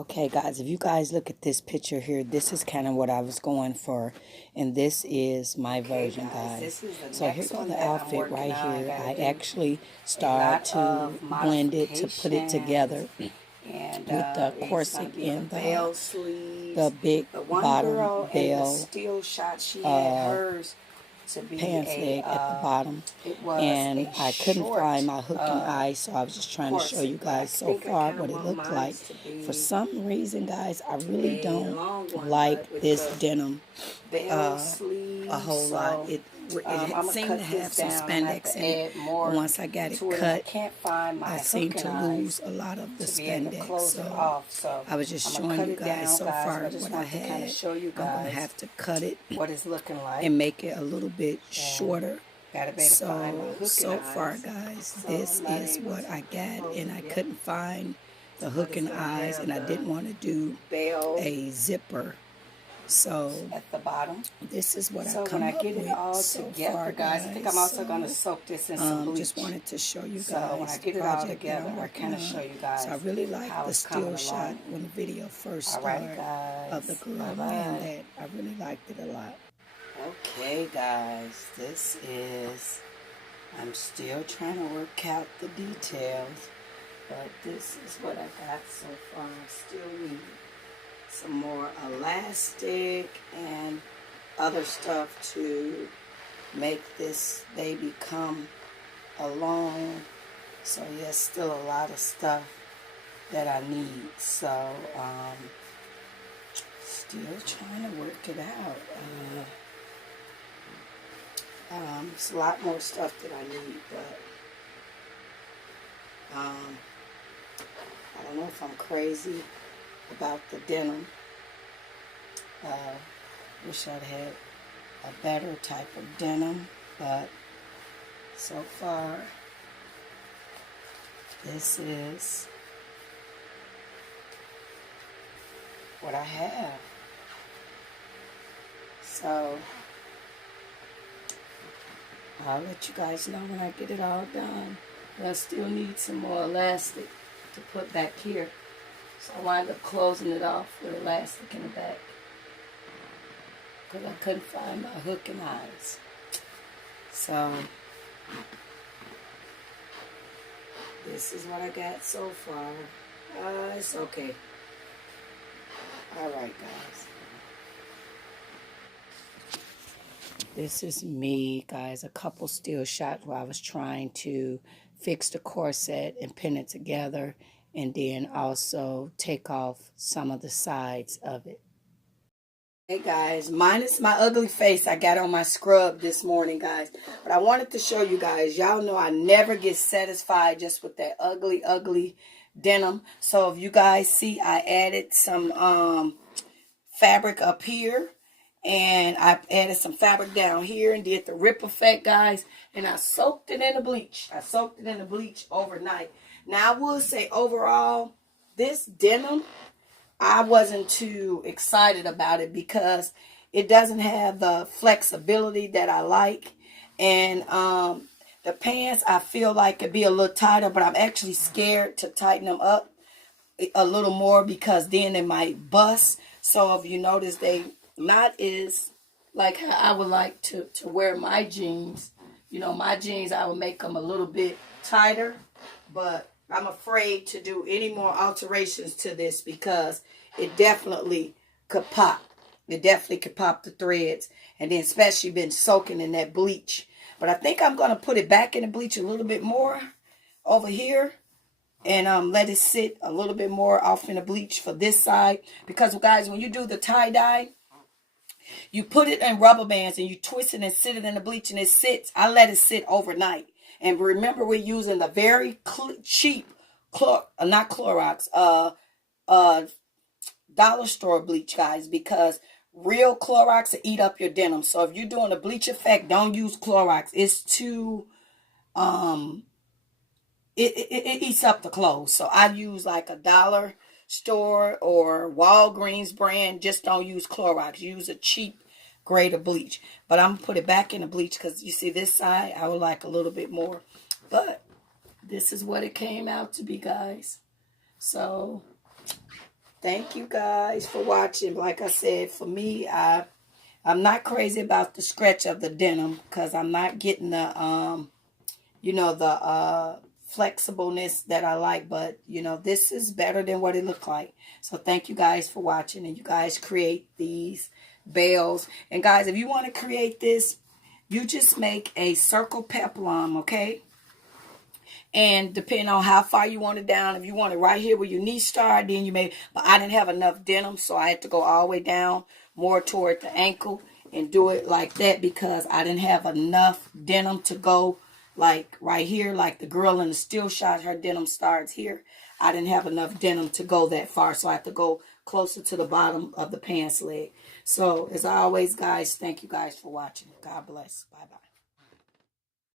Okay, guys, if you guys look at this picture here, this is kind of what I was going for, and this is my version, guys. So here goes the outfit right here. I actually start to blend it to put it together with the corset and the big bottom bell pants leg at the bottom, and I couldn't find my hook and eye, so I was just trying to show you guys so far what it looked like. For some reason, guys, I really don't like this denim a whole lot. It seemed to have some spandex in it, but once I got it cut, I seemed to lose a lot of the spandex. So I was just showing you guys so far what I had. I'm going to have to cut it and make it a little bit shorter. So far, guys, this is what I got, and I couldn't find the hook and eyes, and I didn't want to do a zipper. So at the bottom, this is what so I come when I up get with it all so together, far, guys. I think I'm also going to soak this in some bleach. Just wanted to show you guys. So when I get it all together, I kind of show you guys. So I really like the still shot when the video first started of the girl, and that I really liked it a lot. Okay, guys, this is. I'm still trying to work out the details, but this is what I got so far. I still need some more elastic and other stuff to make this baby come along. So yes, still a lot of stuff that I need. So still trying to work it out. It's a lot more stuff that I need, but I don't know if I'm crazy about the denim. Wish I'd had a better type of denim, but so far this is what I have. So I'll let you guys know when I get it all done. But I still need some more elastic to put back here. So I wound up closing it off with elastic in the back, because I couldn't find my hook and eyes. So this is what I got so far. It's okay. Alright, guys. This is me, guys. A couple still shots where I was trying to fix the corset and pin it together, and then also take off some of the sides of it. Hey guys, minus my ugly face I got on my scrub this morning, guys. But I wanted to show you guys. Y'all know I never get satisfied just with that ugly denim. So if you guys see, I added some fabric up here. And I added some fabric down here and did the rip effect, guys. And I soaked it in the bleach. I soaked it in the bleach overnight. Now, I will say overall, this denim, I wasn't too excited about it because it doesn't have the flexibility that I like. And the pants, I feel like could be a little tighter, but I'm actually scared to tighten them up a little more because then it might bust. So if you notice, they not as like how I would like to wear my jeans. You know, my jeans, I would make them a little bit tighter, but I'm afraid to do any more alterations to this because it definitely could pop. It definitely could pop the threads, and then especially been soaking in that bleach. But I think I'm going to put it back in the bleach a little bit more over here and let it sit a little bit more off in the bleach for this side. Because, guys, when you do the tie-dye, you put it in rubber bands and you twist it and sit it in the bleach, and it sits. I let it sit overnight. And remember, we're using the very cheap, not Clorox, dollar store bleach, guys, because real Clorox will eat up your denim. So if you're doing a bleach effect, don't use Clorox. It's too, it eats up the clothes. So I use like a dollar store or Walgreens brand. Just don't use Clorox. Use a cheap grade of bleach. But I'm gonna put it back in the bleach because you see this side I would like a little bit more. But this is what it came out to be, guys. So Thank you guys for watching. Like I said, for me, I'm not crazy about the stretch of the denim because I'm not getting the the flexibleness that I like. But this is better than what it looked like. So thank you guys for watching, and you guys create these bells. And guys, if you want to create this, you just make a circle peplum, okay? And depending on how far you want it down, if you want it right here where your knee start, then you may, but I didn't have enough denim, so I had to go all the way down more toward the ankle and do it like that because I didn't have enough denim to go like right here, like the girl in the still shot, her denim starts here. I didn't have enough denim to go that far, so I have to go closer to the bottom of the pants leg. So as always, guys, thank you guys for watching. God bless. Bye-bye.